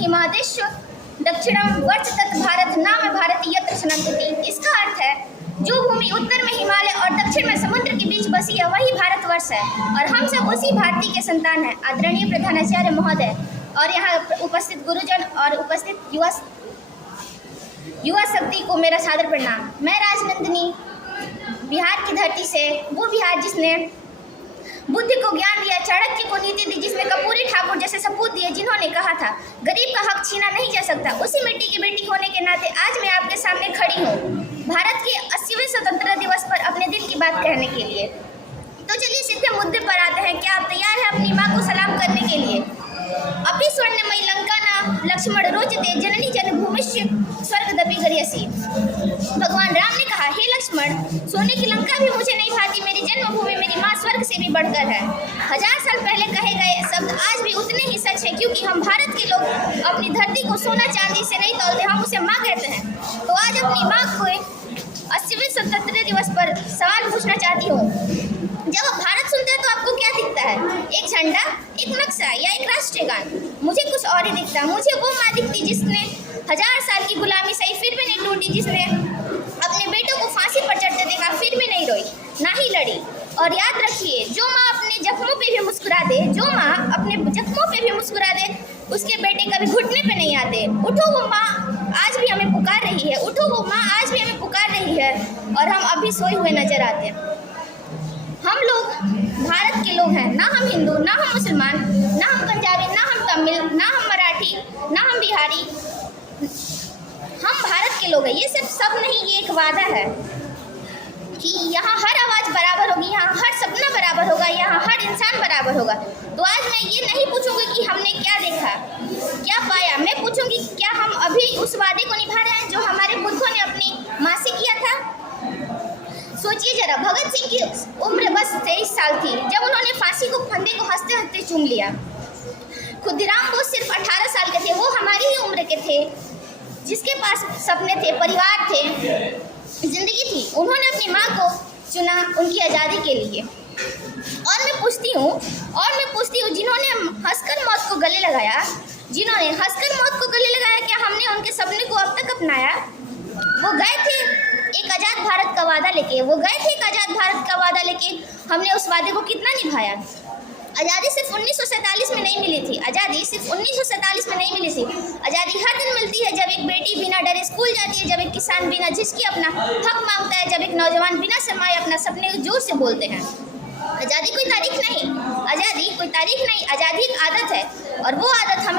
हिमादेश दक्षिणम वर्ष तत् भारत नाम भारतीयत्र सनंतति। इसका अर्थ है जो भूमि उत्तर में हिमालय और दक्षिण में समुद्र के बीच बसी है वही भारतवर्ष है और हम सब उसी भारती के संतान हैं। आदरणीय प्रधानाचार्य महोदय और यहाँ उपस्थित गुरुजन और उपस्थित युवा शक्ति को मेरा सादर प्रणाम। मैं राजनंदिनी बिहार की धरती से, वो बिहार जिसने बुद्ध को ज्ञान दिया, चाणक्य को नीति दी, जिसने कपूरी ठाकुर जैसे सपूत दिए, जिन्होंने कहा था गरीब का हक छीना नहीं जा सकता, उसी मिट्टी की बेटी होने के नाते आज मैं आपके सामने खड़ी हूँ भारत के 80वें स्वतंत्रता दिवस पर अपने दिल की बात कहने के लिए। तो चलिए सीधे मुद्दे पर आते हैं। क्या आप तैयार हैं अपनी माँ को सलाम करने के लिए? अपि स्वर्णमयी लंका न लक्ष्मण रोचते जननी जन्मभूमिश्च स्वर्गदपि गरीयसी। भगवान राम ने कहा, हे लक्ष्मण, सोने की लंका भी मुझे नहीं भाती, मेरी जन्मभूमि मेरी माँ स्वर्ग से भी बढ़कर है। 1000 साल पहले कहे गए शब्द आज भी उतने ही सच है, क्योंकि हम भारत के लोग अपनी धरती को सोना चांदी से नहीं तौलते, हम उसे माँ कहते हैं। तो आज अपनी माँ को 80वें स्वतंत्रता दिवस पर सवाल पूछना चाहती हूँ। जब आप भारत सुनते हैं तो आपको क्या दिखता है? एक झंडा, एक नक्शा या एक राष्ट्रीय गान? मुझे कुछ और ही दिखता है। मुझे वो माँ दिखती जिसने 1000 साल की गुलामी सही फिर भी नहीं टूटी, जिसने अपने बेटों को फांसी पर चढ़ते देखा फिर भी नहीं रोई, ना ही लड़ी। और याद रखिए, जो माँ अपने जख्मों पे भी मुस्कुरा दे, जो माँ अपने जख्मों पे भी मुस्कुरा दे, उसके बेटे कभी घुटने पे नहीं आते। उठो, वो माँ आज भी हमें पुकार रही है। उठो, वो माँ आज भी हमें पुकार रही है और हम अभी सोए हुए नजर आते हैं। हम लोग भारत के लोग हैं, ना हम हिंदू, ना हम मुसलमान, ना हम पंजाबी, ना हम तमिल, ना हम मराठी, ना हम बिहारी। हम भारत के लोग हैं। ये सिर्फ सब नहीं, ये एक वादा है कि यहाँ हर आवाज़ बराबर होगी, यहाँ हर सपना बराबर होगा, यहाँ हर इंसान बराबर होगा। तो आज मैं ये नहीं पूछूंगी कि हमने क्या देखा, क्या पाया। मैं पूछूंगी क्या हम अभी उस वादे को निभा रहे हैं जो हमारे बुद्धों ने अपनी माँ से किया था। सोचिए जरा, भगत सिंह की उम्र बस 23 साल थी जब उन्होंने फांसी को फंदे को हंसते हंसते चूम लिया। खुदीराम बोस सिर्फ 18 साल के थे, वो हमारी ही उम्र के थे, जिसके पास सपने थे, परिवार थे, जिंदगी थी। उन्होंने अपनी माँ को चुना उनकी आज़ादी के लिए। और मैं पूछती हूँ जिन्होंने हंसकर मौत को गले लगाया, क्या हमने उनके सपने को अब तक अपनाया? वो गए थे एक आज़ाद भारत का वादा लेके, हमने उस वादे को कितना निभाया? आज़ादी सिर्फ 1947 में नहीं मिली थी। आज़ादी हर दिन मिलती है जब एक बेटी बिना डरे स्कूल जाती है, जब एक किसान बिना झिझके अपना हक मांगता है, जब एक नौजवान बिना शर्माए अपना सपने जोर से बोलते हैं। आज़ादी कोई तारीख नहीं, आज़ादी एक आदत है और वो आदत हमें